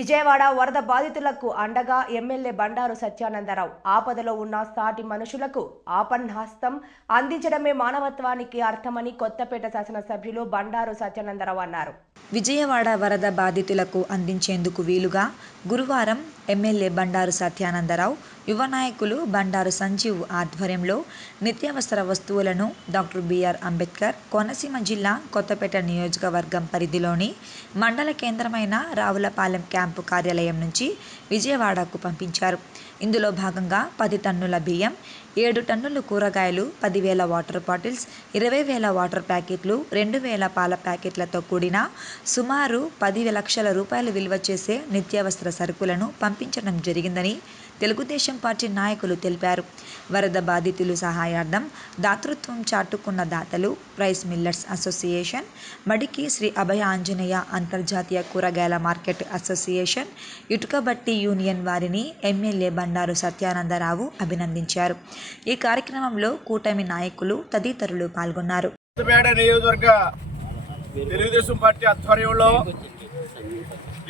విజయవాడ వరద బాధితులకు అండగా ఎమ్మెల్యే బండారు సత్యానందరావు ఆపదలో ఉన్న సాటి మనుషులకు ఆపన్నహస్తం అందించడమే మానవత్వానికి అర్థమని కొత్తపేట శాసనసభ్యులు బండారు సత్యానందరావు అన్నారు. విజయవాడ వరద బాధితులకు అందించేందుకు వీలుగా గురువారం ఎమ్మెల్యే బండారు సత్యానందరావు, యువ నాయకులు బండారు సంజీవ్ ఆధ్వర్యంలో నిత్యావసర వస్తువులను డాక్టర్ బిఆర్ అంబేద్కర్ కోనసీమ జిల్లా కొత్తపేట నియోజకవర్గం పరిధిలోని మండల కేంద్రమైన రావులపాలెం క్యాంపు కార్యాలయం నుంచి విజయవాడకు పంపించారు. ఇందులో భాగంగా 10 టన్నుల బియ్యం, 7 టన్నులు కూరగాయలు, 10,000 వాటర్ బాటిల్స్, 20,000 వాటర్ ప్యాకెట్లు, 2,000 పాల ప్యాకెట్లతో కూడిన సుమారు 10 లక్షల రూపాయలు విలువ చేసే నిత్యావసర సరుకులను పంపించడం జరిగిందని తెలుగుదేశం పార్టీ నాయకులు తెలిపారు. వరద బాధితులు సహాయార్థం దాతృత్వం చాటుకున్న దాతలు రైస్ మిల్లర్స్ అసోసియేషన్, మడికి శ్రీ అభయ ఆంజనేయ అంతర్జాతీయ కూరగాయల మార్కెట్ అసోసియేషన్, ఇటుకబట్టి యూనియన్ వారిని ఎమ్మెల్యే బండారు సత్యానందరావు అభినందించారు. ఈ కార్యక్రమంలో కూటమి నాయకులు తదితరులు పాల్గొన్నారు. తెలుగుదేశం పార్టీ ఆధ్వర్యంలో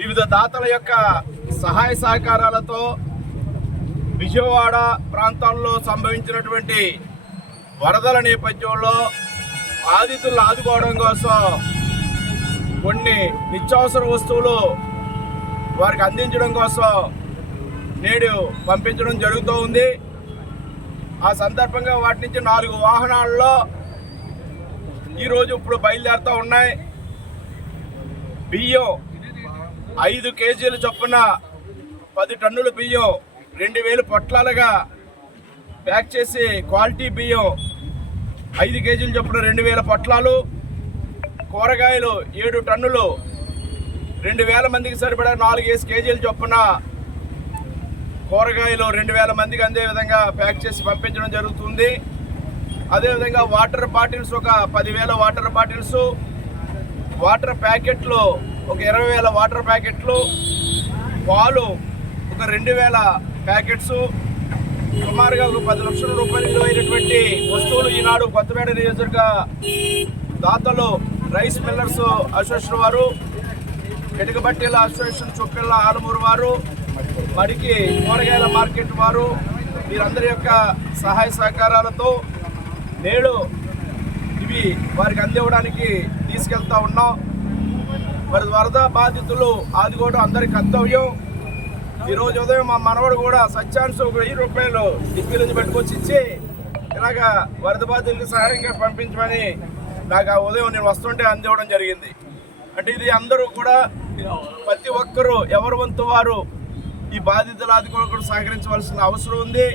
వివిధ దాతల యొక్క సహాయ సహకారాలతో విజయవాడ ప్రాంతాల్లో సంభవించినటువంటి వరదల నేపథ్యంలో బాధితులను ఆదుకోవడం కోసం కొన్ని నిత్యావసర వస్తువులు వారికి అందించడం కోసం నేడు పంపించడం జరుగుతూ ఉంది. ఆ సందర్భంగా వాటి నుంచి 4 వాహనాల్లో ఈరోజు ఇప్పుడు బయలుదేరుతూ ఉన్నాయి. బియ్యం 5 కేజీల చొప్పున 10 టన్నుల బియ్యం 2,000 పొట్లాలుగా ప్యాక్ చేసి క్వాలిటీ బియ్యం 5 కేజీల చొప్పున 2,000 పొట్లాలు, కూరగాయలు 7 టన్నులు 2,000 మందికి సరిపడా 4 కేజీల చొప్పున కూరగాయలు 2,000 మందికి అందే విధంగా ప్యాక్ చేసి పంపించడం జరుగుతుంది. అదేవిధంగా వాటర్ బాటిల్స్ ఒక 10,000 వాటర్ బాటిల్స్, వాటర్ ప్యాకెట్లు ఒక 20,000 వాటర్ ప్యాకెట్లు, పాలు ఒక 2,000 ప్యాకెట్స్, సుమారుగా ఒక 10 లక్షల రూపాయలు విలువైనటువంటి వస్తువులు ఈనాడు కొత్తపేట నియోజకవర్గ దాతలు రైస్ మిల్లర్స్ అసోసియేషన్ వారు, ఇటుకబట్టీల అసోసియేషన్ చొప్పిళ్ళ ఆలమూరు వారు, మడికి కూరగాయల మార్కెట్ వారు వీరందరి యొక్క సహాయ సహకారాలతో నేడు ఇవి వారికి అందివ్వడానికి తీసుకెళ్తా ఉన్నాం. మరి వరద బాధితులు ఆదుకోవడం అందరి కర్తవ్యం. ఈరోజు ఉదయం మా మనవడు కూడా సత్యాన్సు 1,000 రూపాయలు డిక్కీ నుంచి పెట్టుకొచ్చి ఇచ్చి ఇలాగా వరద బాధితులకు సహాయంగా పంపించమని నాకు ఆ ఉదయం నేను వస్తుంటే అందివ్వడం జరిగింది. అంటే ఇది అందరూ కూడా ప్రతి ఒక్కరూ ఎవరి వంతు వారు ఈ బాధితులు ఆదుకోవడం సహకరించవలసిన అవసరం ఉంది.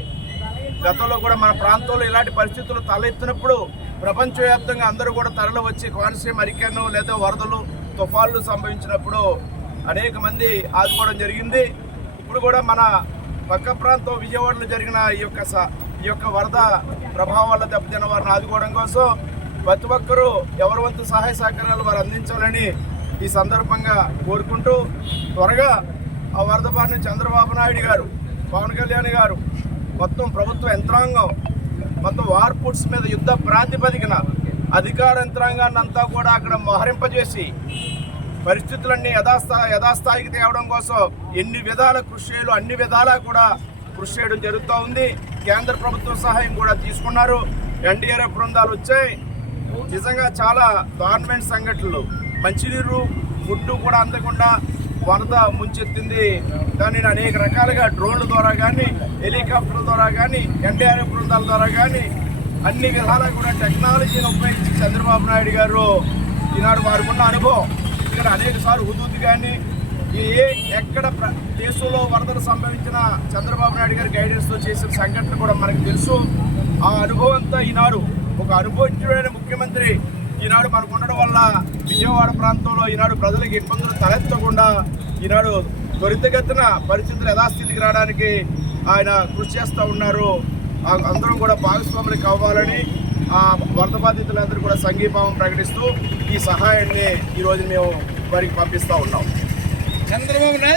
గతంలో కూడా మన ప్రాంతంలో ఇలాంటి పరిస్థితులు తలెత్తినప్పుడు ప్రపంచవ్యాప్తంగా అందరూ కూడా తరలి వచ్చి కోనసీమ హరికేన్ లేదా వరదలు తుఫాన్లు సంభవించినప్పుడు అనేక మంది ఆదుకోవడం జరిగింది. ఇప్పుడు కూడా మన పక్క ప్రాంతం విజయవాడలో జరిగిన ఈ యొక్క వరద ప్రభావం వల్ల దెబ్బతిన్న వారిని ఆదుకోవడం కోసం ప్రతి ఒక్కరూ ఎవరి వంతు సహాయ సహకారాలు వారు అందించాలని ఈ సందర్భంగా కోరుకుంటూ త్వరగా ఆ వరద బారిన చంద్రబాబు నాయుడు గారు, పవన్ కళ్యాణ్ గారు, మొత్తం ప్రభుత్వ యంత్రాంగం మొత్తం వార్ ఫుడ్స్ మీద యుద్ధ ప్రాతిపదికన అధికార యంత్రాంగాన్ని అంతా కూడా అక్కడ మోహరింపజేసి పరిస్థితులన్నీ యథాస్థాయికి తేవడం కోసం ఎన్ని విధాల కృషి చేయాలో అన్ని విధాలా కూడా కృషి చేయడం జరుగుతూ ఉంది. కేంద్ర ప్రభుత్వం సహాయం కూడా తీసుకున్నారు. ఎన్డీఆర్ఎఫ్ బృందాలు వచ్చాయి. నిజంగా చాలా దారుణమైన సంఘటనలు, మంచినీరు ఫుడ్ కూడా అందకుండా వరద ముంచెత్తింది. దాన్ని అనేక రకాలుగా డ్రోన్ల ద్వారా కానీ, హెలికాప్టర్ల ద్వారా కానీ, ఎన్డీఆర్ఎఫ్ బృందాల ద్వారా కానీ అన్ని విధాలా కూడా టెక్నాలజీని ఉపయోగించి చంద్రబాబు నాయుడు గారు ఈనాడు వారికున్న అనుభవం ఇక్కడ అనేక సార్లు హుదూద్ కానీ ఎక్కడ దేశంలో వరదలు సంభవించిన చంద్రబాబు నాయుడు గారి గైడెన్స్తో చేసిన సంఘటన కూడా మనకు తెలుసు. ఆ అనుభవంతో ఈనాడు ఒక అనుభవజ్ఞుడైన ముఖ్యమంత్రి ఈనాడు మనకు ఉండడం వల్ల విజయవాడ ప్రాంతంలో ఈనాడు ప్రజలకు ఇబ్బందులు తలెత్తకుండా ఈనాడు త్వరితగతిన పరిస్థితులు యథాస్థితికి రావడానికి ఆయన కృషి చేస్తూ ఉన్నారు. అందరం కూడా భాగస్వాములు కావాలని ఆ వరద బాధితులందరూ కూడా సంఘీభావం ప్రకటిస్తూ ఈ సహాయాన్ని ఈరోజు మేము వారికి పంపిస్తూ ఉన్నాం. చంద్రబాబు నాయుడు